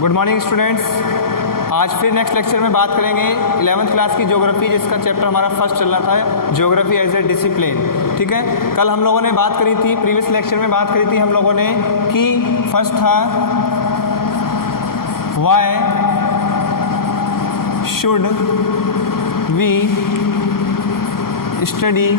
Good morning students. आज फिर next lecture में बात करेंगे 11th क्लास की ज्योग्राफी, जिसका चैप्टर हमारा फर्स्ट चल रहा था ज्योग्राफी एज ए डिसिप्लिन। ठीक है, कल हम लोगों ने बात करी थी, प्रीवियस लेक्चर में बात करी थी हम लोगों ने कि फर्स्ट था why should we study,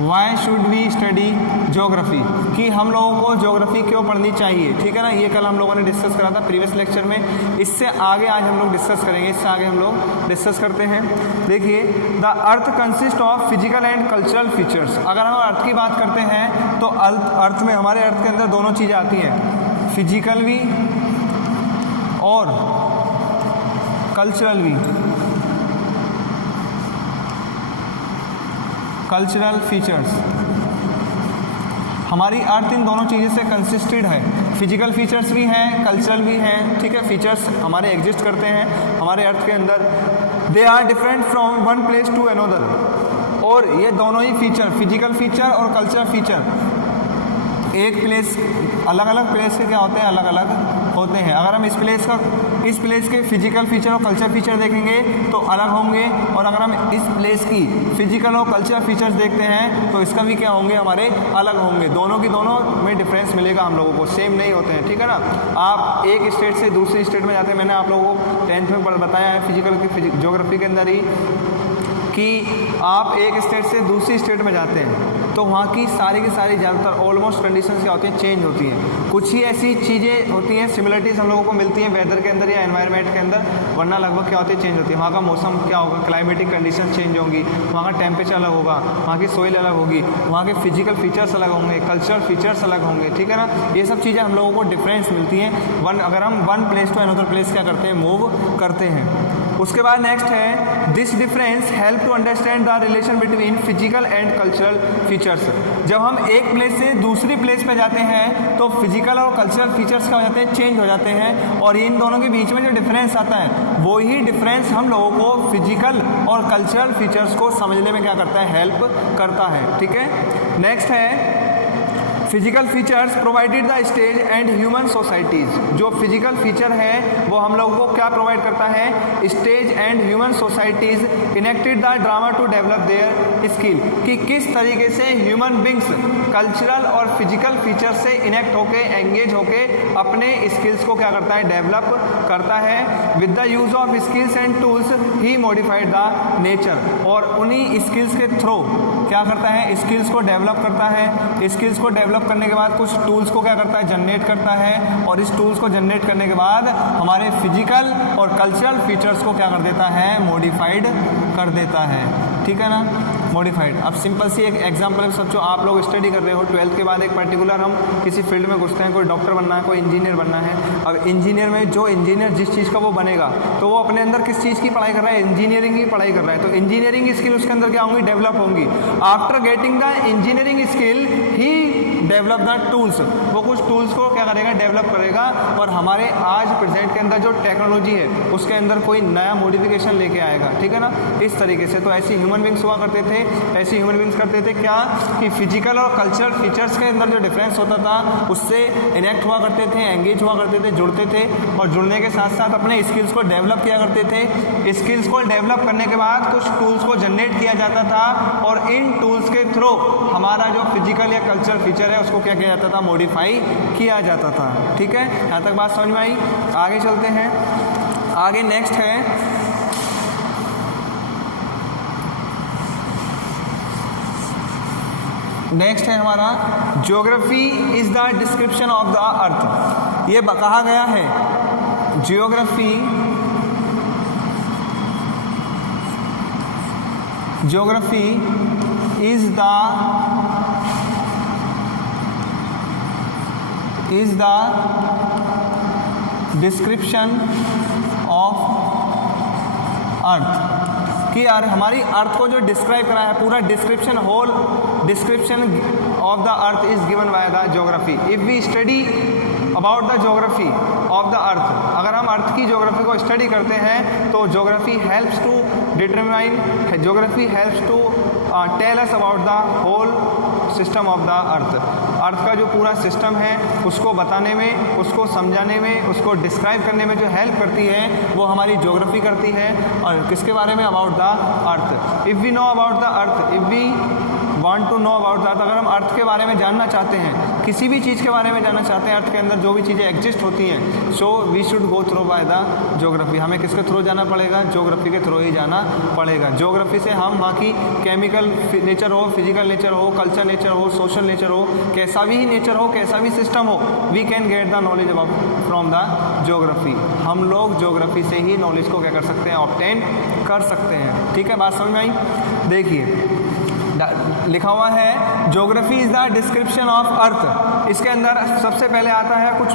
why should we study geography, कि हम लोगों को ज्योग्राफी क्यों पढ़नी चाहिए। ठीक है ना, ये कल हम लोगों ने डिस्कस करा था प्रीवियस लेक्चर में। इससे आगे आज हम लोग डिस्कस करेंगे, इससे आगे हम लोग डिस्कस करते हैं। देखिए, the earth consist of physical and cultural features. अगर हम अर्थ की बात करते हैं तो अर्थ में, हमारे अर्थ के अंदर दोनों चीज़ें आती हैं, फिजिकल भी और कल्चरल भी, कल्चरल फीचर्स। हमारी अर्थ इन दोनों चीज़ों से कंसिस्टेड है, फिजिकल फीचर्स भी हैं, कल्चरल भी हैं। ठीक है, फीचर्स हमारे एग्जिस्ट करते हैं हमारे अर्थ के अंदर। They are different from one place to another. और ये दोनों ही फीचर, फिजिकल फीचर और कल्चरल फीचर, एक प्लेस, अलग अलग प्लेस के क्या होते हैं, अलग अलग होते हैं। अगर हम इस प्लेस के फिजिकल फीचर और कल्चर फीचर देखेंगे तो अलग होंगे, और अगर हम इस प्लेस की फिजिकल और कल्चर फीचर्स देखते हैं तो इसका भी क्या होंगे, हमारे अलग होंगे। दोनों की दोनों में डिफरेंस मिलेगा हम लोगों को, सेम नहीं होते हैं। ठीक है ना, आप एक स्टेट से दूसरी स्टेट में जाते हैं, मैंने आप लोगों को 10th में बताया है फिजिकल की ज्योग्राफी के अंदर ही, कि आप एक स्टेट से दूसरी स्टेट में जाते हैं तो वहाँ की सारी ज़्यादातर ऑलमोस्ट कंडीशंस क्या होती हैं, चेंज होती हैं। कुछ ही ऐसी चीज़ें होती हैं, सिमिलरिटीज़ हम लोगों को मिलती हैं वेदर के अंदर या एनवायरनमेंट के अंदर, वरना लगभग क्या होती है, चेंज होती है। वहाँ का मौसम क्या होगा, क्लाइमेटिक कंडीशन चेंज होंगी, वहाँ का टेम्परेचर अलग होगा, वहाँ की सोइल अलग होगी, वहाँ के फिजिकल फीचर्स अलग होंगे, कल्चरल फीचर्स अलग होंगे। ठीक है ना, ये सब चीज़ें हम लोगों को डिफरेंस मिलती हैं अगर हम one place to another place क्या करते हैं, मूव करते हैं। उसके बाद नेक्स्ट है, this difference help to understand the relation between physical and cultural features. जब हम एक प्लेस से दूसरी प्लेस पे जाते हैं तो फिजिकल और कल्चरल फीचर्स क्या हो जाते हैं, चेंज हो जाते हैं, और इन दोनों के बीच में जो डिफरेंस आता है वो ही डिफरेंस हम लोगों को फिजिकल और कल्चरल फीचर्स को समझने में क्या करता है, हेल्प करता है। ठीक है, नेक्स्ट है, physical features provided the stage and human societies. जो फिजिकल फीचर है वो हम लोगों को क्या प्रोवाइड करता है, stage and human societies enacted the drama to develop their skill, कि किस तरीके से ह्यूमन बींग्स कल्चरल और फिजिकल फीचर से इनेक्ट होके, एंगेज होके अपने स्किल्स को क्या करता है, डेवलप करता है। With the use of skills and tools he modified the nature, और उन्हीं स्किल्स के थ्रू क्या करता है, स्किल्स को डेवलप करता है। स्किल्स को डेवलप करने के बाद कुछ टूल्स को क्या करता है, जनरेट करता है, और इस टूल्स को जनरेट करने के बाद हमारे फिजिकल और कल्चरल फीचर्स को क्या कर देता है, मॉडिफाइड कर देता है। ठीक है ना, मॉडिफाइड। अब सिंपल सी एक एग्जांपल है, सब जो आप लोग स्टडी कर रहे हो 12th के बाद एक पर्टिकुलर हम किसी फील्ड में घुसते हैं, कोई डॉक्टर बनना है, कोई इंजीनियर बनना है। अब इंजीनियर में जो इंजीनियर जिस चीज़ का वो बनेगा तो वो अपने अंदर किस चीज़ की पढ़ाई कर रहा है, इंजीनियरिंग की पढ़ाई कर रहा है, तो इंजीनियरिंग स्किल उसके अंदर क्या होंगी, डेवलप होंगी। After getting the engineering skill he develop the tools, वो कुछ टूल्स को क्या करेगा, डेवलप करेगा, और हमारे आज प्रेजेंट के अंदर जो टेक्नोलॉजी है उसके अंदर कोई नया मॉडिफिकेशन लेके आएगा। ठीक है ना, इस तरीके से। तो ऐसी ह्यूमन बींग्स हुआ करते थे, ऐसे ह्यूमन बींग्स करते थे क्या, कि फिजिकल और कल्चरल फीचर्स के अंदर जो डिफरेंस होता था उससे इनेक्ट हुआ करते थे, एंगेज हुआ करते थे, जुड़ते थे, और जुड़ने के साथ साथ अपने स्किल्स को डेवलप किया करते थे। स्किल्स को डेवलप करने के बाद कुछ टूल्स को जनरेट किया जाता था, और इन टूल्स के थ्रू हमारा जो फिजिकल या कल्चरल फीचर है उसको क्या किया जाता था, मॉडिफाई किया जाता था। ठीक है, यहाँ तक बात समझ में आई। आगे चलते हैं, आगे नेक्स्ट है, नेक्स्ट है हमारा geography is the description of the अर्थ। ये कहा गया है, geography is the description of earth, कि यार हमारी अर्थ को जो डिस्क्राइब करा है, पूरा description, whole description of the earth is given by the geography. If we study about the geography of the earth, अगर हम अर्थ की ज्योग्राफी को स्टडी करते हैं तो geography helps to determine, geography helps to tell us about the whole system of the earth का जो पूरा सिस्टम है उसको बताने में, उसको समझाने में, उसको डिस्क्राइब करने में जो हेल्प करती है वो हमारी ज्योग्राफी करती है। और किसके बारे में? About the earth. If we know about the earth, if we want to know about that, अगर हम अर्थ के बारे में जानना चाहते हैं, किसी भी चीज़ के बारे में जानना चाहते हैं, अर्थ के अंदर जो भी चीज़ें एग्जिस्ट होती हैं, so we should go through by the geography. हमें किसके थ्रू जाना पड़ेगा? ज्योग्राफी के थ्रू ही जाना पड़ेगा। ज्योग्राफी से हम वहाँ की केमिकल नेचर हो, फिजिकल नेचर हो, कल्चर नेचर हो, सोशल नेचर हो, कैसा भी नेचर हो, कैसा भी सिस्टम हो, we can get the knowledge about from the geography. हम लोग ज्योग्राफी से ही नॉलेज को क्या कर सकते हैं? ऑब्टेन कर सकते हैं। ठीक है, बात समझ में आई? देखिए लिखा हुआ है geography is the description of earth. इसके अंदर सबसे पहले आता है कुछ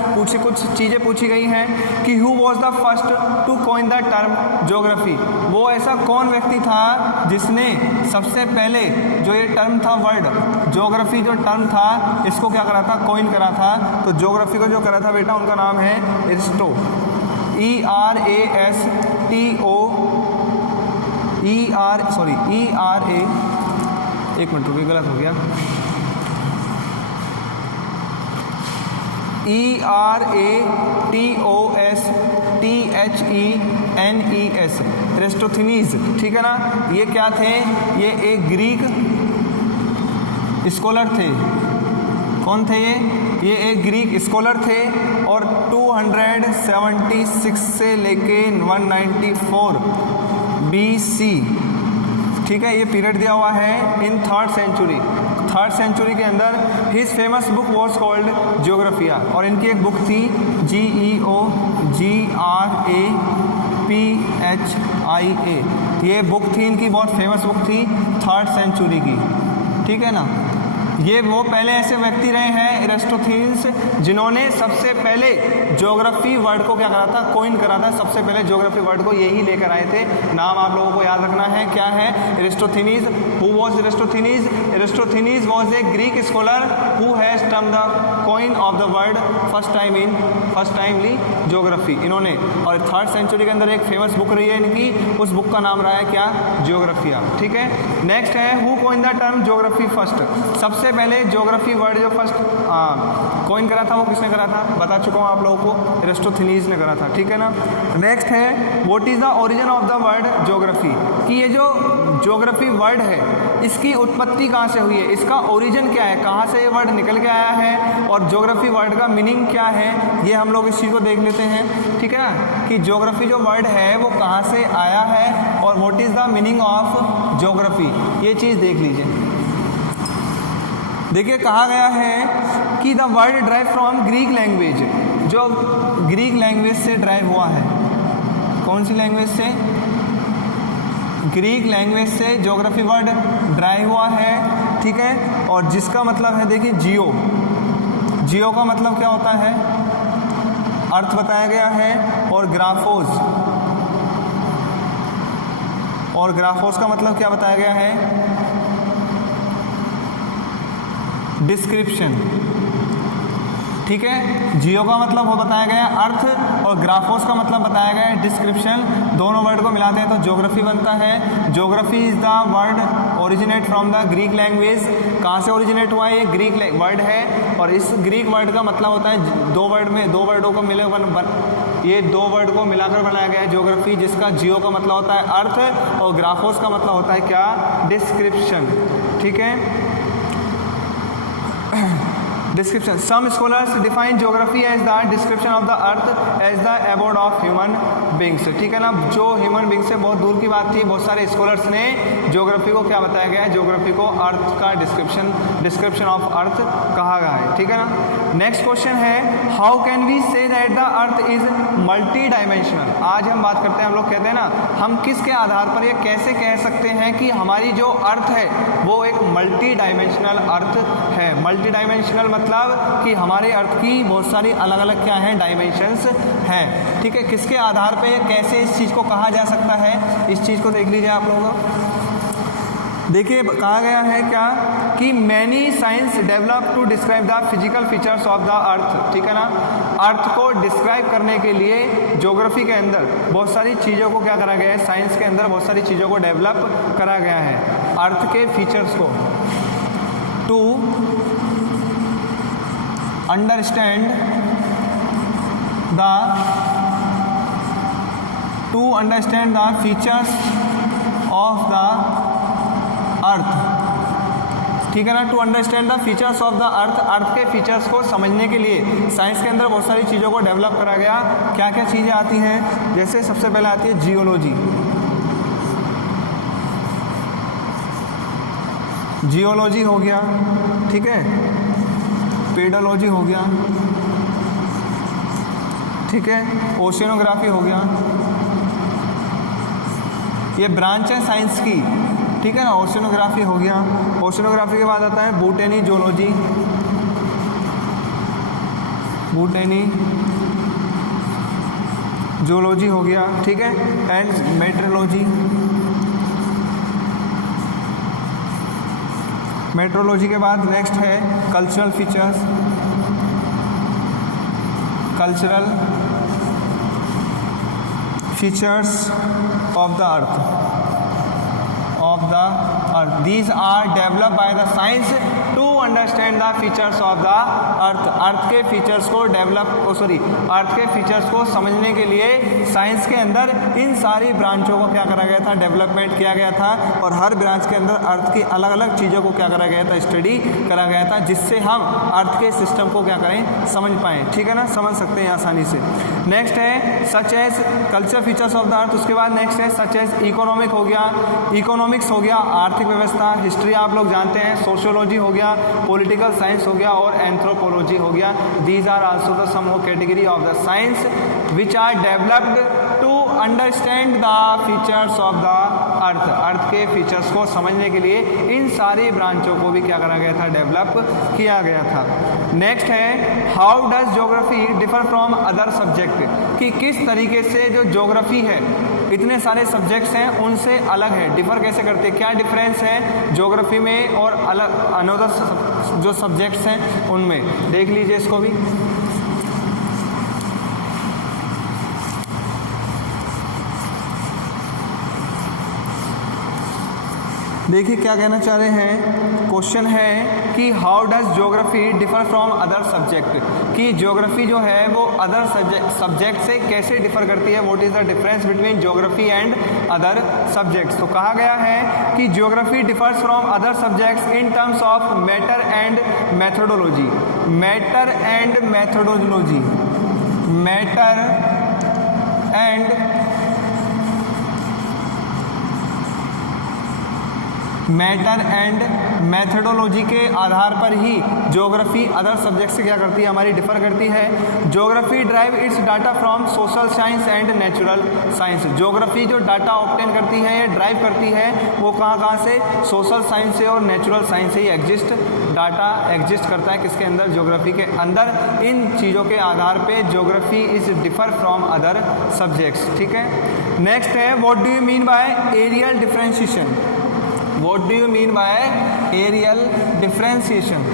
चीज़ें पूछी गई हैं कि who was the first to coin the term geography. वो ऐसा कौन व्यक्ति था जिसने सबसे पहले जो ये टर्म था, वर्ड ज्योग्राफी जो टर्म था, इसको क्या करा था? कॉइन करा था। तो ज्योग्राफी को जो करा था बेटा, उनका नाम है एरिस्टो, एक मिनट रुकिए, गलत हो गया, ERATOSTHENES, एरिस्टोथेनीज। ठीक है ना? ये क्या थे? ये एक ग्रीक स्कॉलर थे। कौन थे ये? ये एक ग्रीक स्कॉलर थे और 276 से लेके 194 BC, ठीक है, ये पीरियड दिया हुआ है इन थर्ड सेंचुरी के अंदर। His famous book was called Geographia, और इनकी एक बुक थी GEOGRAPHIA। ये बुक थी इनकी, बहुत फेमस बुक थी, थर्ड सेंचुरी की। ठीक है ना? ये वो पहले ऐसे व्यक्ति रहे हैं एरिस्टोथेनीज जिन्होंने सबसे पहले ज्योग्राफी वर्ड को क्या करा था? कॉइन करा था। सबसे पहले ज्योग्राफी वर्ड को यही लेकर आए थे। नाम आप लोगों को याद रखना है, क्या है? Eratosthenes. Who was Eratosthenes? Eratosthenes was a Greek scholar who has term the coin of the word first timely geography. इन्होंने, और थर्ड सेंचुरी के अंदर एक फेमस बुक रही है इनकी, उस बुक का नाम रहा है क्या? जियोग्राफिया। ठीक है, नेक्स्ट है who coin the term geography first. सबसे पहले ज्योग्राफी वर्ड जो फर्स्ट कॉइन करा था वो किसने करा था? बता चुका हूँ आप लोगों को, एरिस्टोथेनीज ने करा था। ठीक है ना? नेक्स्ट है what is the origin of the word geography, कि ये जो ज्योग्राफी वर्ड है इसकी उत्पत्ति कहाँ से हुई है, इसका ओरिजिन क्या है, कहाँ से ये वर्ड निकल के आया है, और ज्योग्राफी वर्ड का मीनिंग क्या है, ये हम लोग इस चीज़ को देख लेते हैं। ठीक है ना? कि ज्योग्राफी जो वर्ड है वो कहाँ से आया है और what is the meaning of geography, ये चीज़ देख लीजिए। देखिए कहा गया है कि the word drive from Greek language, जो ग्रीक लैंग्वेज से ड्राइव हुआ है। कौन सी लैंग्वेज से? ग्रीक लैंग्वेज से ज्योग्राफी वर्ड ड्राइव हुआ है। ठीक है, और जिसका मतलब है, देखिए जियो का मतलब क्या होता है? अर्थ बताया गया है, और ग्राफोस का मतलब क्या बताया गया है? डिस्क्रिप्शन। ठीक है, जियो का मतलब वो बताया गया अर्थ, और ग्राफोस का मतलब बताया गया है डिस्क्रिप्शन। दोनों वर्ड को मिलाते हैं तो ज्योग्राफी बनता है। Geography is the word originate from the Greek language. कहाँ से ओरिजिनेट हुआ है? ये ग्रीक वर्ड है, और इस ग्रीक वर्ड का मतलब होता है दो वर्डों को ये दो वर्ड को मिलाकर बनाया गया है ज्योग्राफी, जिसका जियो का मतलब होता है अर्थ और ग्राफोस का मतलब होता है क्या? डिस्क्रिप्शन। ठीक है, description. Some scholars define geography as the description of the earth as the abode of human beings. ठीक है ना? जो ह्यूमन बींग से बहुत दूर की बात थी, बहुत सारे स्कॉलर्स ने ज्योग्राफी को क्या बताया गया है? ज्योग्राफी को अर्थ का डिस्क्रिप्शन ऑफ अर्थ कहा गया है। ठीक है ना? नेक्स्ट क्वेश्चन है how can we say that the earth is multi dimensional. आज हम बात करते हैं, हम लोग कहते हैं ना, हम किसके आधार पर ये कैसे कह सकते हैं कि हमारी जो अर्थ है वो एक मल्टी डायमेंशनल अर्थ है? मल्टी डायमेंशनल मतलब कि हमारे अर्थ की बहुत सारी अलग अलग क्या है? डायमेंशंस हैं। ठीक है, किसके आधार पे कैसे इस चीज़ को कहा जा सकता है, इस चीज़ को देख लीजिए आप लोगों। देखिए कहा गया है क्या कि many science develop to describe the physical features of the earth. ठीक है ना? अर्थ को डिस्क्राइब करने के लिए ज्योग्राफी के अंदर बहुत सारी चीज़ों को क्या करा गया है? साइंस के अंदर बहुत सारी चीज़ों को डेवलप करा गया है। अर्थ के फीचर्स को, to understand the features of the earth, ठीक है ना। To understand the features of the earth, earth के फीचर्स को समझने के लिए साइंस के अंदर बहुत सारी चीज़ों को डेवलप करा गया। क्या क्या चीज़ें आती हैं, जैसे सबसे पहले आती है जियोलॉजी। जियोलॉजी हो गया, ठीक है, पेडोलॉजी हो गया, ठीक है, ओशियनोग्राफी हो गया, ये ब्रांच है साइंस की, ठीक है ना। ओशियनोग्राफी हो गया, ओशियनोग्राफी के बाद आता है बोटेनी जोलॉजी, बोटेनी जोलॉजी हो गया, ठीक है, एंड मेट्रोलॉजी, मेट्रोलॉजी के बाद नेक्स्ट है cultural features, cultural features of the earth, these are developed by the science to understand the features of the earth, अर्थ के फीचर्स को अर्थ के फीचर्स को समझने के लिए साइंस के अंदर इन सारी ब्रांचों को क्या करा गया था, डेवलपमेंट किया गया था, और हर ब्रांच के अंदर अर्थ की अलग अलग चीज़ों को क्या करा गया था, स्टडी करा गया था, जिससे हम अर्थ के सिस्टम को क्या करें, समझ पाएँ, ठीक है ना, समझ सकते हैं आसानी से। नेक्स्ट है such as culture features of the earth, उसके बाद नेक्स्ट है सच एज इकोनॉमिक हो गया, इकोनॉमिक्स हो गया, आर्थिक व्यवस्था, हिस्ट्री आप लोग जानते हैं, सोशियोलॉजी हो गया, पॉलिटिकल साइंस हो गया, और एंथ्रोपोलॉजी हो गया। These are also the some category of the science which are developed to understand the features of the earth, earth के फीचर्स को समझने के लिए इन सारी ब्रांचों को भी क्या करा गया था, डेवलप किया गया था। नेक्स्ट है how does geography differ from other subject, कि किस तरीके से जो ज्योग्राफी है इतने सारे सब्जेक्ट्स हैं उनसे अलग है, डिफर कैसे करते हैं, क्या डिफरेंस है ज्योग्राफी में और अलग अनदर जो सब्जेक्ट्स हैं उनमें, देख लीजिए इसको भी। देखिए क्या कहना चाह रहे हैं, क्वेश्चन है कि how does geography differ from other subject, कि ज्योग्राफी जो है वो अदर सब्जेक्ट से कैसे डिफर करती है, what is the difference between geography and other subjects. तो कहा गया है कि geography differs from other subjects in terms of matter and methodology, matter and methodology, matter and methodology के आधार पर ही ज्योग्राफी अदर सब्जेक्ट से क्या करती है, हमारी डिफर करती है। Geography drive it's data from social science and natural science, geography जो डाटा ऑब्टेन करती है या ड्राइव करती है वो कहाँ से, सोशल साइंस से और नेचुरल साइंस से ही डाटा एग्जिस्ट करता है, किसके अंदर, ज्योग्राफी के अंदर। इन चीज़ों के आधार पे geography is differ from other subjects, ठीक है। नेक्स्ट है what do you mean by areal differentiation, what do you mean by areal differentiation.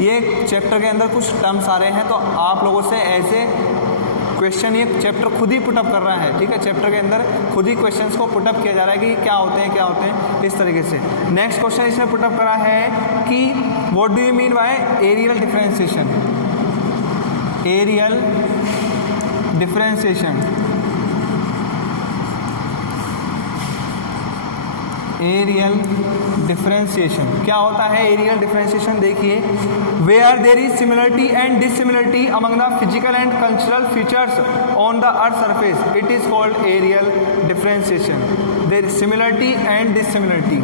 ये चैप्टर के अंदर कुछ टर्म्स आ रहे हैं, तो आप लोगों से ऐसे क्वेश्चन ये चैप्टर खुद ही पुटअप कर रहा है, ठीक है, चैप्टर के अंदर खुद ही क्वेश्चंस को पुटअप किया जा रहा है कि क्या होते हैं इस तरीके से। नेक्स्ट क्वेश्चन इसने पुटअप करा है कि what do you mean by areal differentiation, areal differentiation, areal differentiation क्या होता है, एरियल डिफरेंशिएशन देखिए, where there is similarity and dissimilarity among the physical and cultural features on the earth surface, it is called areal differentiation. There is similarity and dissimilarity,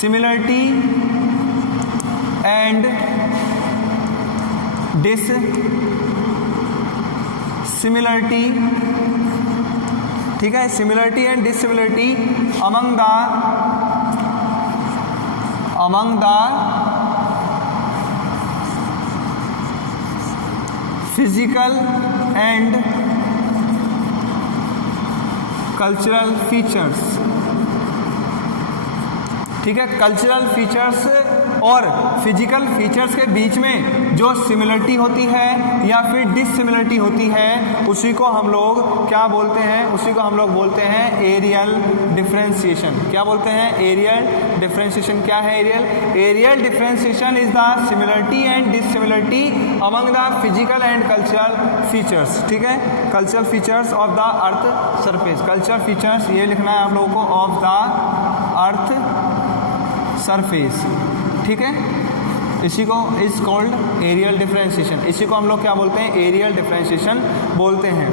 similarity and dissimilarity, ठीक है, similarity and dissimilarity among the physical and cultural features, ठीक है, cultural features और physical features के बीच में जो similarity होती है या फिर डिससिमिलरिटी होती है उसी को हम लोग क्या बोलते हैं, उसी को हम लोग बोलते हैं एरियल डिफरेंशिएशन। क्या बोलते हैं? Areal differentiation. क्या है areal? Areal differentiation is the similarity and dissimilarity among the physical and cultural features. ठीक है, cultural features of the earth surface. Cultural features ये लिखना है आप लोगों को, ऑफ द अर्थ सरफेस। ठीक है, इसी को इज कॉल्ड एरियल डिफरेंशिएशन। इसी को हम लोग क्या बोलते हैं? एरियल डिफरेंशिएशन बोलते हैं।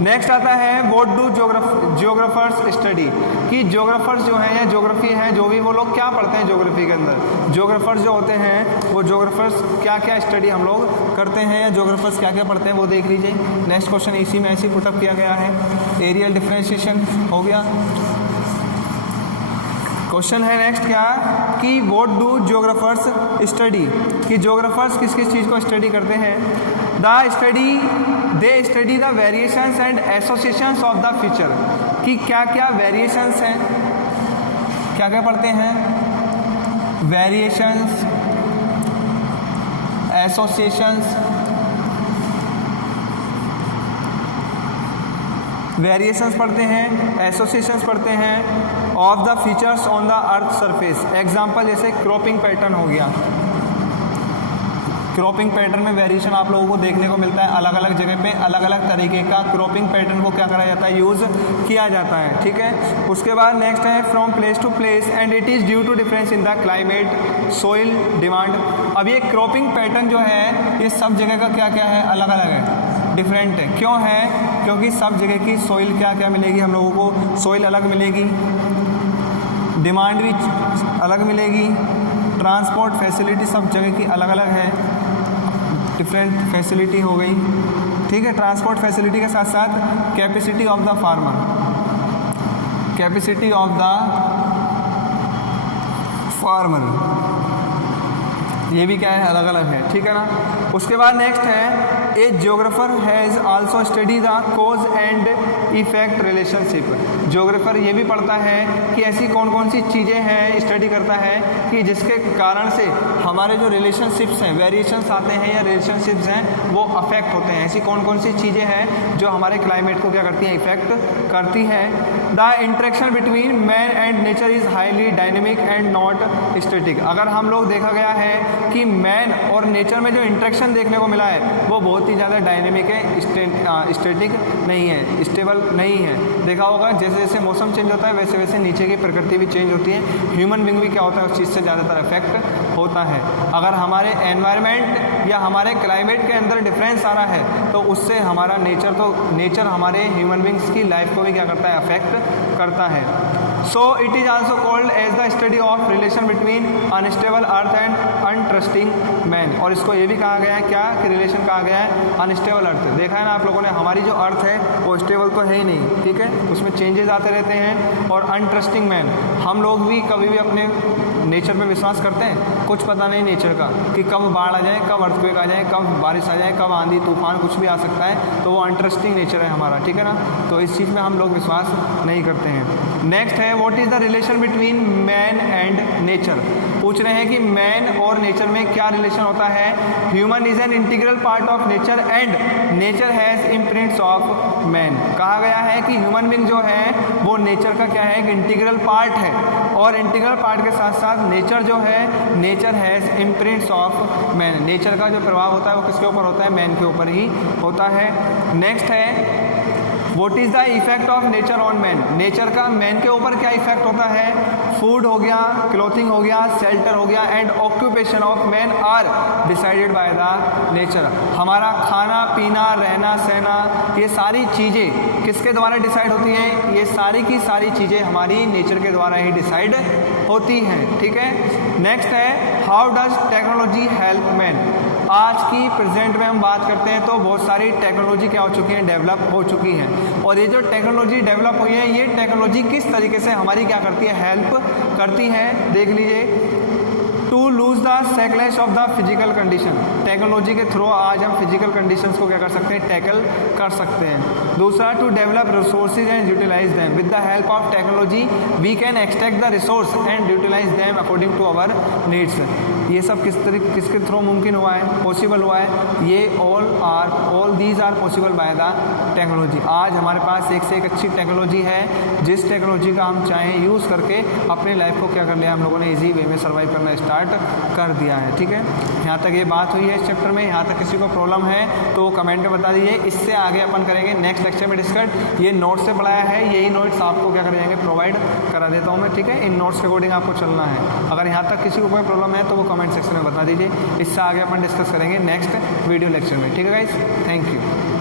नेक्स्ट आता है व्हाट डू जियोग्राफर्स स्टडी, कि जियोग्राफर्स जो हैं या ज्योग्राफी है जो भी वो लोग क्या पढ़ते हैं ज्योग्राफी के अंदर। जियोग्राफर्स जो होते हैं वो जियोग्राफर्स क्या क्या स्टडी हम लोग करते हैं या जियोग्राफर्स क्या क्या पढ़ते हैं वो देख लीजिए। नेक्स्ट क्वेश्चन इसी में ऐसे पुटअप किया गया है। एरियल डिफरेंशिएशन हो गया। क्वेश्चन है नेक्स्ट क्या कि व्हाट डू जियोग्राफर्स स्टडी, कि जियोग्राफर्स किस किस चीज़ को स्टडी करते हैं। They study the variations and associations of the feature, कि क्या क्या वेरिएशंस हैं, क्या क्या पढ़ते हैं? वेरिएशंस, एसोसिएशंस, वेरिएशंस पढ़ते हैं, एसोसिएशंस पढ़ते हैं of the features on the earth surface. Example जैसे क्रॉपिंग पैटर्न हो गया। क्रॉपिंग पैटर्न में वेरिएशन आप लोगों को देखने को मिलता है, अलग अलग जगह पे अलग अलग तरीके का क्रॉपिंग पैटर्न को क्या करा जाता है? यूज़ किया जाता है। ठीक है, उसके बाद नेक्स्ट है from place to place and it is due to difference in the climate, soil, demand. अब ये क्रॉपिंग पैटर्न जो है ये सब जगह का क्या क्या है? अलग अलग है, डिफरेंट है। क्यों है? क्योंकि सब जगह की सोइल क्या क्या मिलेगी हम लोगों को? सोइल अलग मिलेगी, डिमांड भी अलग मिलेगी, ट्रांसपोर्ट फैसिलिटी सब जगह की अलग अलग है, डिफरेंट फैसिलिटी हो गई। ठीक है, ट्रांसपोर्ट फैसिलिटी के साथ साथ capacity of the farmer, capacity of the farmer ये भी क्या है? अलग अलग है। ठीक है ना। उसके बाद नेक्स्ट है a geographer has also study the cause and effect relationship. Geographer ये भी पढ़ता है कि ऐसी कौन कौन सी चीज़ें हैं, स्टडी करता है कि जिसके कारण से हमारे जो रिलेशनशिप्स हैं, वेरिएशंस आते हैं या रिलेशनशिप्स हैं वो अफेक्ट होते हैं। ऐसी कौन कौन सी चीज़ें हैं जो हमारे क्लाइमेट को क्या करती हैं? इफेक्ट करती हैं। The interaction between man and nature is highly dynamic and not static. अगर हम लोग देखा गया है कि मैन और नेचर में जो इंटरेक्शन देखने को मिला है वो बहुत ही ज़्यादा डायनेमिक है, स्टैटिक नहीं है, स्टेबल नहीं है। देखा होगा जैसे जैसे मौसम चेंज होता है वैसे वैसे नीचे की प्रकृति भी चेंज होती है। ह्यूमन बीइंग भी क्या होता है? उस चीज़ से ज़्यादातर इफेक्ट होता है। अगर हमारे एनवायरनमेंट या हमारे क्लाइमेट के अंदर डिफरेंस आ रहा है तो उससे हमारा नेचर हमारे ह्यूमन बींग्स की लाइफ को भी क्या करता है? अफेक्ट करता है। So it is also called as the study of relation between unstable earth and untrusting man. और इसको ये भी कहा गया है क्या कि रिलेशन कहा गया है अनस्टेबल अर्थ। देखा है ना आप लोगों ने, हमारी जो अर्थ है वो स्टेबल तो है ही नहीं। ठीक है, उसमें चेंजेस आते रहते हैं। और अनट्रस्टिंग मैन, हम लोग भी कभी भी अपने नेचर पे विश्वास करते हैं? कुछ पता नहीं नेचर का कि कब बाढ़ आ जाए, कब अर्थक्वेक आ जाए, कब बारिश आ जाए, कब आंधी तूफान कुछ भी आ सकता है। तो वो अनट्रस्टिंग नेचर है हमारा। ठीक है ना, तो इस चीज़ में हम लोग विश्वास नहीं करते हैं। नेक्स्ट है what is the relation between man and nature. पूछ रहे हैं कि मैन और नेचर में क्या रिलेशन होता है। Human is an integral part of nature and nature has imprints of man. कहा गया है कि ह्यूमन बीइंग जो है वो नेचर का क्या है? एक इंटीग्रल पार्ट है। और इंटीग्रल पार्ट के साथ साथ नेचर जो है, nature has imprints of man. Nature का जो प्रभाव होता है वो किसके ऊपर होता है? मैन के ऊपर ही होता है। नेक्स्ट है what is the effect of nature on man. Nature का मैन के ऊपर क्या इफेक्ट होता है? फूड हो गया, क्लोथिंग हो गया, शेल्टर हो गया and occupation of man are decided by the nature. हमारा खाना पीना, रहना सहना, ये सारी चीज़ें किसके द्वारा डिसाइड होती हैं? ये सारी की सारी चीज़ें हमारी नेचर के द्वारा ही डिसाइड होती हैं। ठीक है, नेक्स्ट है how does technology help man. आज की प्रेजेंट में हम बात करते हैं तो बहुत सारी टेक्नोलॉजी क्या हो चुकी हैं? डेवलप हो चुकी हैं। और ये जो टेक्नोलॉजी डेवलप हुई है ये टेक्नोलॉजी किस तरीके से हमारी क्या करती है? हेल्प करती है। देख लीजिए to lose the tackles of the physical condition. Technology के थ्रू आज हम फिजिकल कंडीशंस को क्या कर सकते हैं, टैकल कर सकते हैं। दूसरा, to develop resources and utilise them with the help of technology we can extract the resource and utilise them according to our needs. ये सब किसके थ्रू मुमकिन हुआ है, पॉसिबल हुआ है, ये all these are possible by the technology. आज हमारे पास एक से एक अच्छी टेक्नोलॉजी है, जिस टेक्नोलॉजी का हम चाहें यूज़ करके अपनी लाइफ को क्या कर लिया हम लोगों ने, ईजी वे में सर्वाइव करना स्टार्ट कर दिया है। ठीक है, यहाँ तक ये बात हुई है इस चैप्टर में। यहाँ तक किसी को प्रॉब्लम है तो कमेंट में बता दीजिए। इससे आगे अपन करेंगे नेक्स्ट लेक्चर में डिस्कस। ये नोट्स से पढ़ाया है, यही नोट्स आपको क्या कर जाएंगे, प्रोवाइड करा देता हूँ मैं। ठीक है, इन नोट्स के अकॉर्डिंग आपको चलना है। अगर यहाँ तक किसी को कोई प्रॉब्लम है तो वो कमेंट सेक्शन में बता दीजिए। इससे आगे अपन डिस्कस करेंगे नेक्स्ट वीडियो लेक्चर में। ठीक है गाइस, थैंक यू।